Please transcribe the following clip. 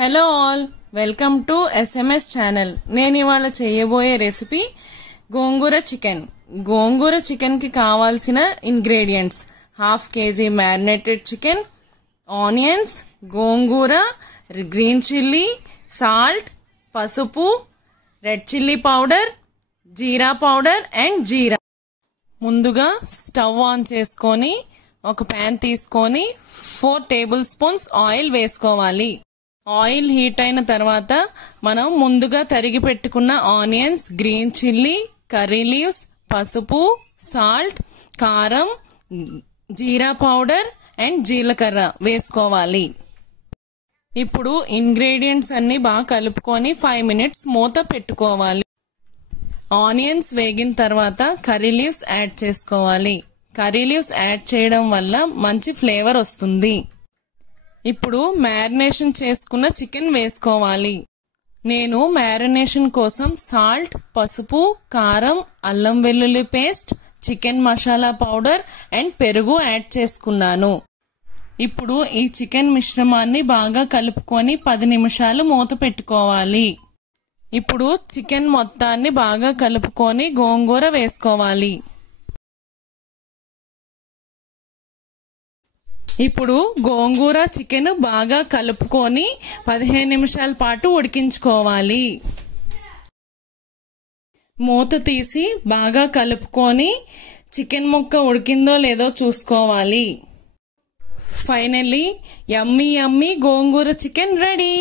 Hello all, welcome to SMS channel. నేను ఇవాళ చేయబోయే recipe gongura chicken. Gongura chicken కి కావాల్సిన ingredients: 1/2 kg marinated chicken, onions, gongura, green chilli, salt, పసుపు, red chilli powder, jeera powder and jeera. ముందుగా stove on చేసుకొని ఒక ప్యాన్ తీసుకొని 4 టేబుల్ స్పూన్స్ ఆయిల్ వేసుకోవాలి. ఆయిల్ హీట్ అయిన తర్వాత మనం ముందుగా తరిగి పెట్టుకున్న onions, green chilli, curry leaves, పసుపు, సాల్ట్, కారం, జీరా పౌడర్ అండ్ జీలకర్ర వేసుకోవాలి. ఇప్పుడు ఇంగ్రీడియంట్స్ అన్ని బాగా కలుపుకొని 5 minutes మూత పెట్టుకోవాలి. ఆనియన్స్ వేగిన తర్వాత కర్రీ లీవ్స్ యాడ్ చేసుకోవాలి. కర్రీ లీవ్స్ యాడ్ చేయడం వల్ల మంచి ఫ్లేవర్ వస్తుంది. ఇప్పుడు మ్యారినేషన్ చేసుకున్న చికెన్ వేసుకోవాలి. నేను మ్యారినేషన్ కోసం సాల్ట్, పసుపు, కారం, అల్లం వెల్లుల్లి paste, chicken masala powder and పెరుగు యాడ్ చేసుకున్నాను. ఇప్పుడు ఈ చికెన్ మిశ్రమాన్ని బాగా కలుపుకొని 10 నిమిషాలు మూత పెట్టుకోవాలి. ఇప్పుడు చికెన్ మొత్తాన్ని బాగా కలుపుకొని గోంగూర వేసుకోవాలి. ఇప్పుడు గోంగూర చికెన్ బాగా కలుపుకొని 15 నిమిషాల పాటు ఉడికించుకోవాలి. మూత తీసి బాగా కలుపుకొని చికెన్ ముక్క ఉడికిందో లేదో చూసుకోవాలి. ఫైనల్లీ యమ్మీ యమ్మీ గోంగూర చికెన్ రెడీ.